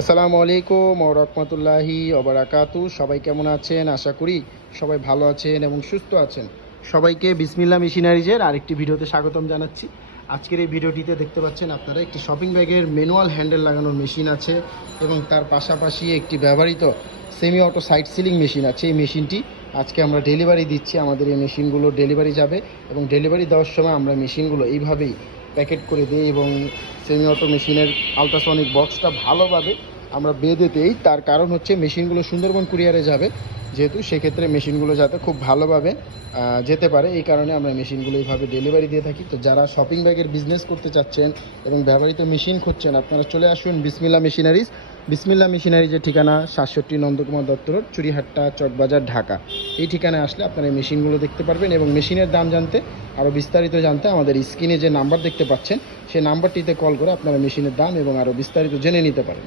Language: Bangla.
আসসালামু আলাইকুম ওয়া রাহমাতুল্লাহি ওয়া বারাকাতু। সবাই কেমন আছেন? আশা করি সবাই ভালো আছেন এবং সুস্থ আছেন। সবাইকে বিসমিল্লাহ মেশিনারিজের আরেকটি ভিডিওতে স্বাগতম জানাচ্ছি। আজকের এই ভিডিওটিতে দেখতে পাচ্ছেন আপনারা একটি শপিং ব্যাগের ম্যানুয়াল হ্যান্ডেল লাগানোর মেশিন আছে এবং তার পাশাপাশি একটি ব্যবহৃত semi auto side sealing machine আছে। এই মেশিনটি আজকে আমরা ডেলিভারি দিচ্ছি। আমাদের এই মেশিনগুলো ডেলিভারি যাবে এবং ডেলিভারি দেওয়ার সময় আমরা মেশিনগুলো এইভাবেই প্যাকেট করে দিই এবং সেমি অটো মেশিনের আলট্রাসনিক বক্সটা ভালোভাবে আমরা বেঁধে দিই। তার কারণ হচ্ছে মেশিনগুলো সুন্দরবন কুরিয়ারে যাবে, যেহেতু সেক্ষেত্রে মেশিনগুলো যাতে খুব ভালোভাবে যেতে পারে, এই কারণে আমরা মেশিনগুলো এইভাবে ডেলিভারি দিয়ে থাকি। তো যারা শপিং ব্যাগের বিজনেস করতে চাচ্ছেন এবং ব্যবহৃত মেশিন খুঁজছেন, আপনারা চলে আসুন বিসমিল্লাহ মেশিনারিজ। বিসমিল্লাহ মেশিনারিজের ঠিকানা 67 নন্দকুমার দত্ত রোড, চুরিহাট্টা, চকবাজার, ঢাকা। এই ঠিকানায় আসলে আপনারা এই মেশিনগুলো দেখতে পারবেন এবং মেশিনের দাম জানতে, আরও বিস্তারিত জানতে আমাদের স্ক্রিনে যে নাম্বার দেখতে পাচ্ছেন সেই নাম্বারটিতে কল করে আপনারা মেশিনের দাম এবং আরও বিস্তারিত জেনে নিতে পারেন।